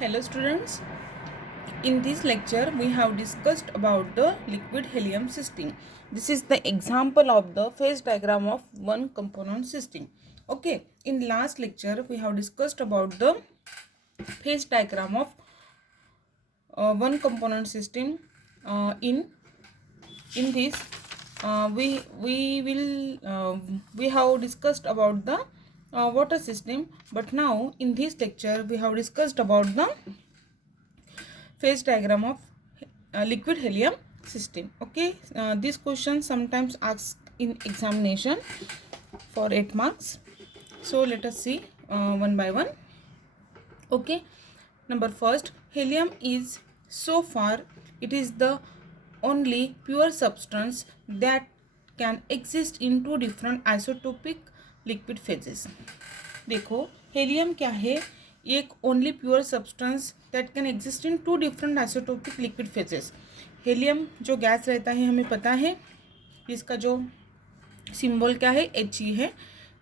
Hello students, in this lecture we have discussed about the liquid helium system. This is the example of the phase diagram of one component system. Okay, in last lecture we have discussed about the phase diagram of one component system. In this we have discussed about the water system, but now in this lecture we have discussed about the phase diagram of liquid helium system. Okay, this question sometimes asked in examination for 8 marks. So let us see one by one. Okay, number first, helium is so far it is the only pure substance that can exist in two different isotopic liquid phases. देखो helium क्या है, एक only pure substance that can exist in two different isotopic liquid phases. Helium जो gas रहता है हमें पता है, इसका जो सिंबल क्या है He है.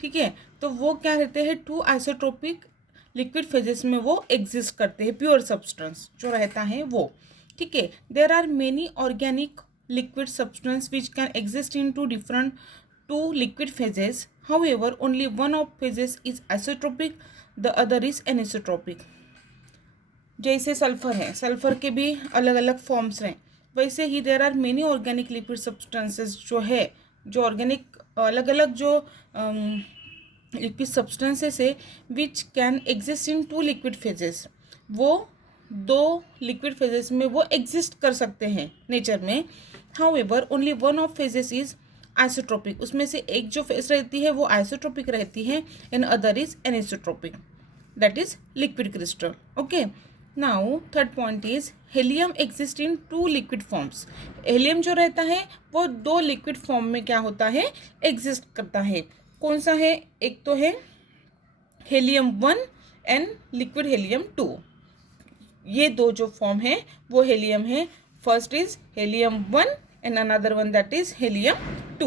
ठीक है, तो वो क्या रहते हैं, टू आइसोटोपिक लिक्विड फेजेस में वो एग्जिस्ट करते हैं, प्योर सब्सटेंस जो रहता है वो. ठीक है, there are many organic liquid substance which can exist in two liquid phases. However, only one of phases is isotropic, the other is anisotropic. जैसे सल्फर है, सल्फर के भी अलग अलग फॉर्म्स हैं, वैसे ही there are many organic liquid substances जो है, जो ऑर्गेनिक अलग अलग जो लिक्विड सब्सटेंसेस है which can exist in two liquid phases. वो दो लिक्विड फेजेस में वो एग्जिस्ट कर सकते हैं नेचर में. However only one of phases is isotropic, उसमें से एक जो फेज रहती है वो आइसोट्रोपिक रहती है and other is anisotropic, that is liquid crystal. Okay, now third point is helium exist in two liquid forms. Helium जो रहता है वो दो लिक्विड फॉर्म में क्या होता है, एग्जिस्ट करता है. कौन सा है, एक तो है हेलियम 1 एंड लिक्विड हेलियम 2. ये दो जो फॉर्म है वो हेलियम है. First is helium 1 and another one that is helium 2.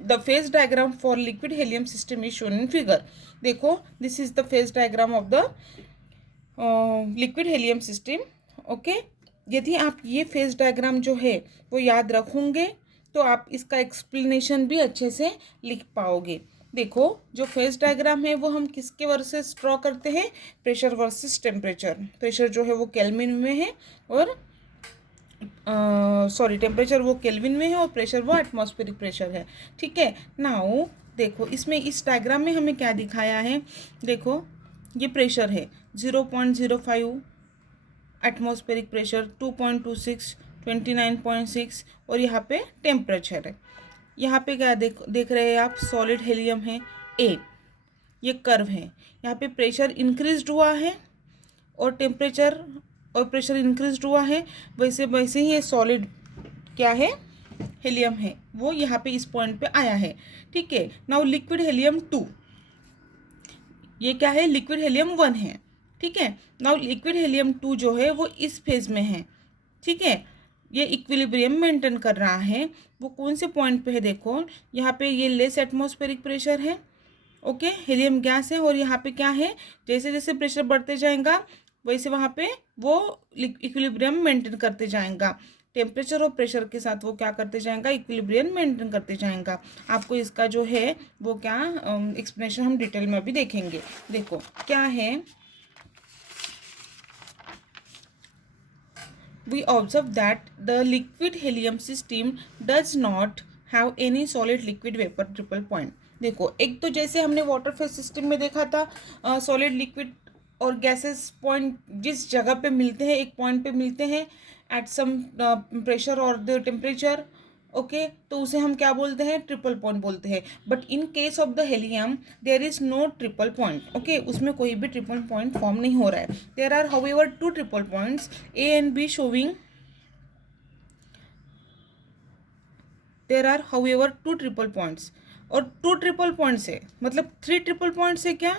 The phase diagram for liquid helium system is shown in figure. देखो, this is the phase diagram of the liquid helium system. Okay, यदि आप ये phase diagram जो है वो याद रखोगे तो आप इसका एक्सप्लेनेशन भी अच्छे से लिख पाओगे. देखो, जो फेज डायग्राम है वो हम किसके वर्सेस ड्रॉ करते हैं, प्रेशर वर्सेस टेम्परेचर. प्रेशर जो है वो केल्विन में है और टेम्परेचर वो केल्विन में है और प्रेशर वो एटमॉस्फेरिक प्रेशर है. ठीक है, नाउ देखो इसमें इस डायग्राम में हमें क्या दिखाया है. देखो, ये प्रेशर है 0.05, एटमॉस्फेरिक प्रेशर 2.26, 29.6 और यहाँ पे टेम्परेचर है. यहाँ पे क्या देख रहे हैं आप, सॉलिड हेलियम है A, ये कर्व है. यहाँ पे प्रेशर इंक्रीज हुआ है और टेम्परेचर और प्रेशर इंक्रीज हुआ है, वैसे वैसे ही ये सॉलिड क्या है, हेलियम है, वो यहाँ पे इस पॉइंट पे आया है. ठीक है, नाउ लिक्विड हेलियम 2, ये क्या है, लिक्विड हेलियम 1 है. ठीक है, नाउ लिक्विड हेलियम 2 जो है वो इस फेज में है. ठीक है, ये इक्विलिब्रियम मेंटेन कर रहा है. वो कौन से पॉइंट पे है, देखो यहाँ पे ये लेस एटमॉस्फेरिक प्रेशर है. ओके, हेलियम गैस है और यहाँ पे क्या है, जैसे जैसे प्रेशर बढ़ते जाएगा वैसे वहाँ पे वो इक्विलिब्रियम मेंटेन करते जाएगा. टेम्परेचर और प्रेशर के साथ वो क्या करते जाएगा, इक्विलिब्रियम मेंटेन करते जाएगा. आपको इसका जो है वो क्या एक्सप्लेनेशन हम डिटेल में अभी देखेंगे. देखो क्या है, we observe that the liquid helium system does not have any solid liquid vapor triple point. देखो, एक तो जैसे हमने वाटर फेज सिस्टम में देखा था, सॉलिड लिक्विड और गैसेस पॉइंट जिस जगह पे मिलते हैं, एक पॉइंट पे मिलते हैं एट सम प्रेशर और द टेम्परेचर. ओके, तो उसे हम क्या बोलते हैं, ट्रिपल पॉइंट बोलते हैं. But in case of the helium there is no triple point. Okay, उसमें कोई भी ट्रिपल पॉइंट फॉर्म नहीं हो रहा है. There are however two triple points A and B showing. There are however two triple points, और two triple points है मतलब 3 ट्रिपल पॉइंट्स है क्या,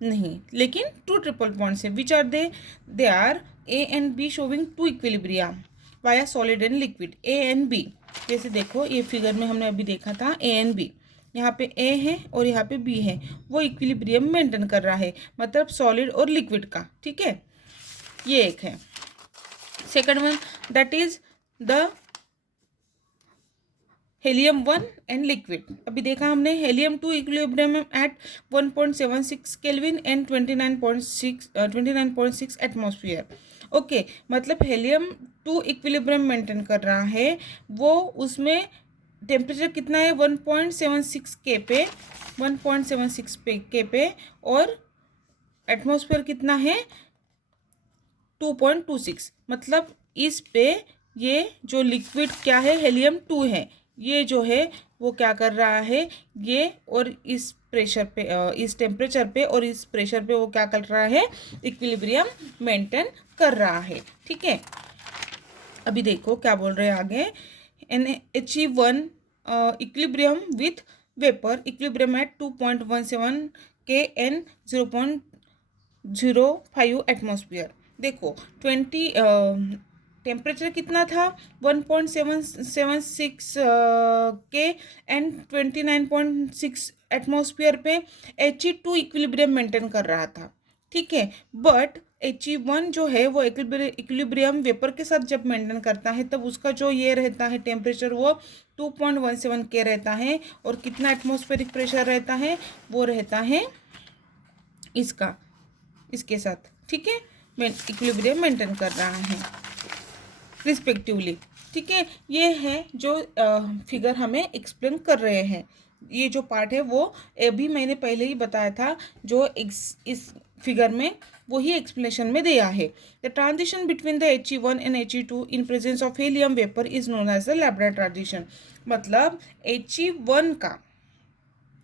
नहीं, लेकिन 2 ट्रिपल पॉइंट्स है. Which are they are A and B showing 2 equilibria via solid and liquid. A and B, जैसे देखो ये फिगर में हमने अभी देखा था A and B, यहाँ पे A है और यहाँ पे B है, वो इक्विलिब्रियम मेंटेन कर रहा है, मतलब सॉलिड और लिक्विड का. ठीक है, ये एक है। Second one that is the Helium-1 and liquid. अभी देखा हमने Helium-2 equilibrium at 1.76 kelvin and 29.6 atmosphere. Okay, मतलब Helium-2 इक्विलिब्रियम मेंटेन कर रहा है, वो उसमें टेम्परेचर कितना है 1.76 के पे, 1.76 के पे, और एटमॉस्फेयर कितना है 2.26। मतलब इस पे ये जो लिक्विड क्या है Helium-2 है, ये जो है वो क्या कर रहा है, ये और इस प्रेशर पे, इस टेम्परेचर पे और इस प्रेशर पे वो क्या कर रहा है, इक्विलिब्रियम मेंटेन कर रहा है। ठीक है, अभी देखो क्या बोल रहे हैं आगे। NH1 equilibrium with vapour, equilibrium at 2.17 के एन 0.05 एटमॉस्फेयर। देखो 20 टेम्परेचर कितना था 1.776 के एंड 29.6 एटमॉस्फेयर पे He2 इक्विलिब्रियम मेंटेन कर रहा था। ठीक है, बट He1 जो है वो इक्विलिब्रियम वेपर के साथ जब मेंटेन करता है तब उसका जो ये रहता है टेम्परेचर वो 2.17 के रहता है, और कितना एटमॉस्फेरिक प्रेशर रहता है वो रहता है इसका, इसके साथ। ठीक है, इक्विलिब्रियम मेंटेन कर रहा है रिस्पेक्टिवली। ठीक है, ये है जो फिगर हमें एक्सप्लेन कर रहे हैं। ये जो पार्ट है वो अभी मैंने पहले ही बताया था, जो इस फिगर में वही एक्सप्लेनेशन में दिया है। The transition between the He1 and He2 in presence of helium vapour is known as the lambda transition. मतलब He1 का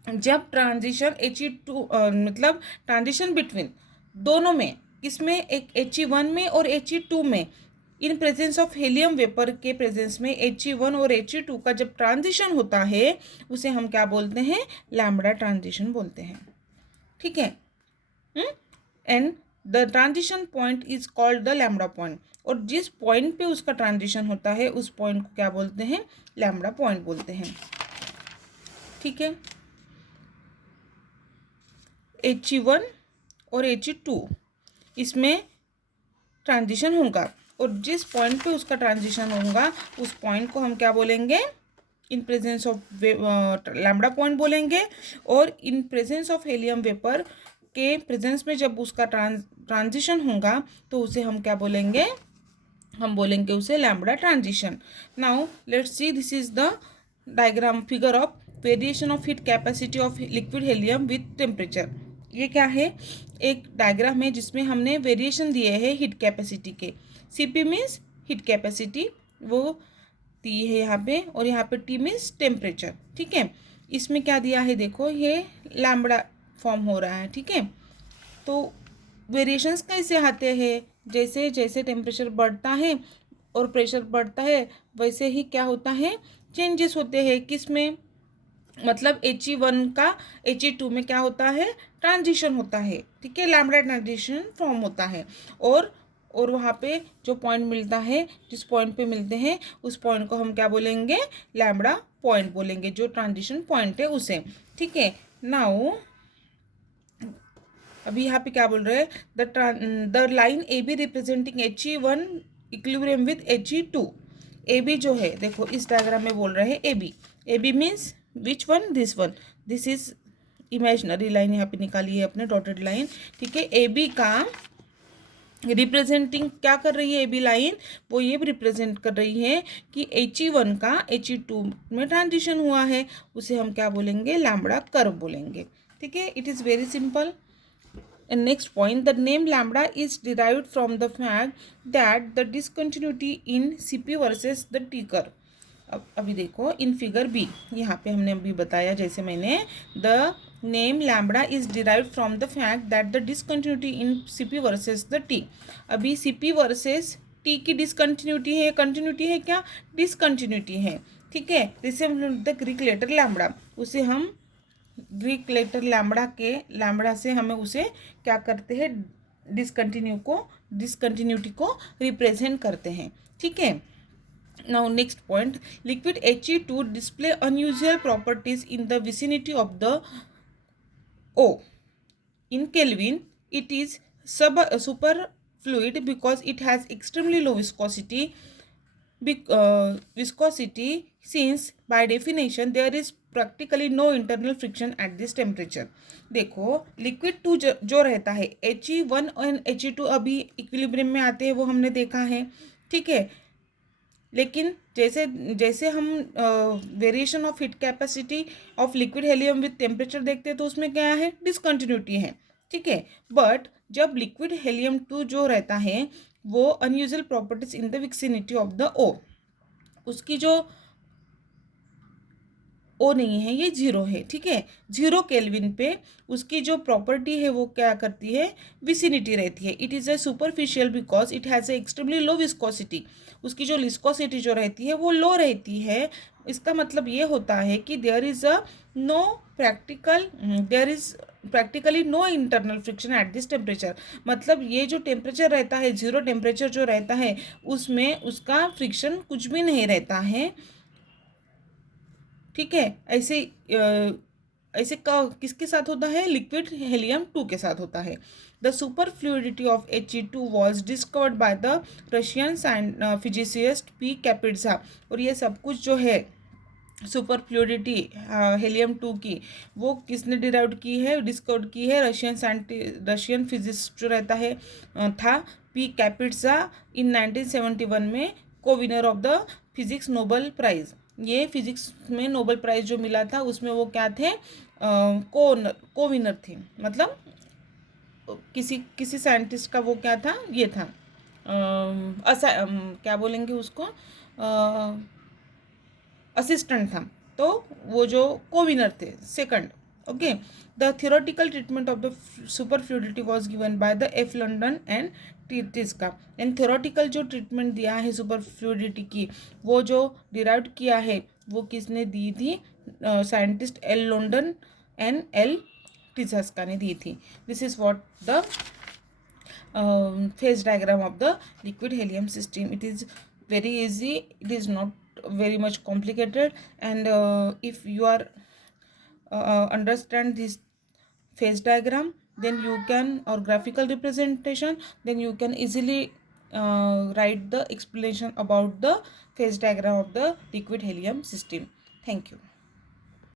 जब ट्रांजिशन He2 मतलब ट्रांजिशन बिटवीन दोनों में, किसमें, एक He1 में और He2 में, इन प्रेजेंस ऑफ हीलियम वेपर के प्रेजेंस में He1 और He2 का जब ट्रांजिशन होता है उसे हम क्या बोलते हैं, लैम्बडा ट्रांजिशन बोलते हैं। ठीक है, and the transition point is called the lambda point, और जिस पॉइंट पे उसका ट्रांजिशन होता है उस पॉइंट को क्या बोलते हैं, लैम्बडा पॉइंट बोलते हैं। ठीक है, He1 और He2 इसमें ट्रांजिशन होगा, और जिस पॉइंट पे उसका ट्रांजिशन होगा उस पॉइंट को हम क्या बोलेंगे, इन प्रेजेंस ऑफ लैम्बडा पॉइंट बोलेंगे, और इन प्रेजेंस ऑफ हीलियम वेपर के प्रेजेंस में जब उसका ट्रांजिशन होगा तो उसे हम क्या बोलेंगे, हम बोलेंगे उसे lambda transition. Now let's see, this is the diagram figure of variation of heat capacity of liquid helium with temperature. ये क्या है, एक डायग्राम है जिसमें हमने वेरिएशन दिए हैं हीट कैपेसिटी के। Cp मीन्स हीट कैपेसिटी, वो T है यहाँ पे, और यहाँ पे T मीन्स टेम्परेचर। ठीक है, इसमें क्या दिया है देखो, ये लैम्बडा फॉर्म हो रहा है। ठीक है, तो वेरिएशंस कैसे आते हैं, जैसे जैसे टेम्परेचर बढ़ता है और प्रेशर बढ़ता है वैसे ही क्या होता है, चेंजेस होते हैं। किस में, मतलब He1 का He2 में क्या होता है, ट्रांजिशन होता है। ठीक है, लैम्बडा ट्रांजिशन फॉर्म होता है, और वहाँ पे जो पॉइंट मिलता है, जिस पॉइंट पे मिलते हैं उस पॉइंट को हम क्या बोलेंगे, लैम्बडा पॉइंट बोलेंगे, जो ट्रांजिशन पॉइंट है उसे। ठीक है, नाउ अभी यहाँ पे क्या बोल रहे हैं, the line AB representing He1 equilibrium with He2। AB जो है देखो इस डायग्राम में बोल रहे हैं AB means which one, this one, this is imaginary line यहाँ पे निकाली है अपने डॉटेड लाइन। ठीक है, AB का रिप्रेजेंटिंग क्या कर रही है, AB लाइन वो ये रिप्रेजेंट कर रही है कि He1 का He2 में ट्रांजिशन हुआ है, उसे हम क्या बोलेंगे, लैम्बडा कर्व बोलेंगे। ठीक है, it is very simple. And next point, the name lambda is derived from the fact that the discontinuity in Cp versus the T curve. अब अभी देखो इन फिगर बी, यहाँ पे हमने अभी बताया जैसे मैंने, the name lambda is derived from the fact that the discontinuity in Cp versus the T। अभी Cp वर्सेस T की डिसकंटिन्यूटी है, कंटिन्यूटी है क्या, डिसकंटिन्यूटी है। ठीक है, जिसे द ग्रीक लेटर लैम्बडा, उसे हम ग्रीक लेटर लैम्बडा से हमें उसे क्या करते हैं, डिसकंटिन्यूटी को रिप्रेजेंट करते हैं। ठीक है, now next point, liquid He2 display unusual properties in the vicinity of the O in kelvin, it is super fluid because it has extremely low viscosity. Viscosity, since by definition there is practically no internal friction at this temperature. देखो liquid to जो रहता है He1 और He2 अभी equilibrium में आते हैं, वो हमने देखा है, ठीक है। लेकिन जैसे जैसे हम variation of heat capacity of liquid helium with temperature देखते हैं तो उसमें क्या है, डिसकंटिन्यूटी है, ठीक है। बट जब लिक्विड हेलियम 2 जो रहता है वो unusual properties in the vicinity of the O, उसकी जो ओ नहीं है, ये जीरो है, ठीक है। 0 केल्विन पे उसकी जो प्रॉपर्टी है वो क्या करती है, विसिनिटी रहती है। It is a superficial because it has a extremely low viscosity, उसकी जो विस्कोसिटी जो रहती है वो लो रहती है। इसका मतलब ये होता है कि there is practically no internal friction at this temperature. मतलब ये जो टेम्परेचर रहता है, 0 टेम्परेचर जो रहता है, उसमें उसका फ्रिक्शन कुछ भी नहीं रहता है, ठीक है। ऐसे ऐसे किसके साथ होता है, लिक्विड हेलियम 2 के साथ होता है। The superfluidity of He2 was discovered by the Russian physicist P Kapitza. और ये सब कुछ जो है सुपर फ्लूइडिटी हेलियम 2 की, वो किसने डिराइव की है, डिस्कवर की है, रशियन फिजिसिस्ट जो रहता है था पी कैपिट्जा इन 1971 में, को winner of the physics Nobel prize. ये फिजिक्स में नोबेल प्राइज़ जो मिला था उसमें वो क्या थे, को विनर थे। मतलब किसी साइंटिस्ट का वो क्या था, ये था क्या बोलेंगे उसको, असिस्टेंट था, तो वो जो को विनर थे second, okay. The theoretical treatment of the superfluidity was given by the F London and Tisza. And theoretical जो ट्रीटमेंट दिया है सुपर फ्लूइडिटी की, वो जो डिराइव किया है वो किसने दी थी, scientist L London and L Tisza ने दी थी। This is what the phase diagram of the liquid helium system. It is very easy, it is not very much complicated, and if you are understand this phase diagram, then you can, or graphical representation, then you can easily write the explanation about the phase diagram of the liquid helium system. Thank you.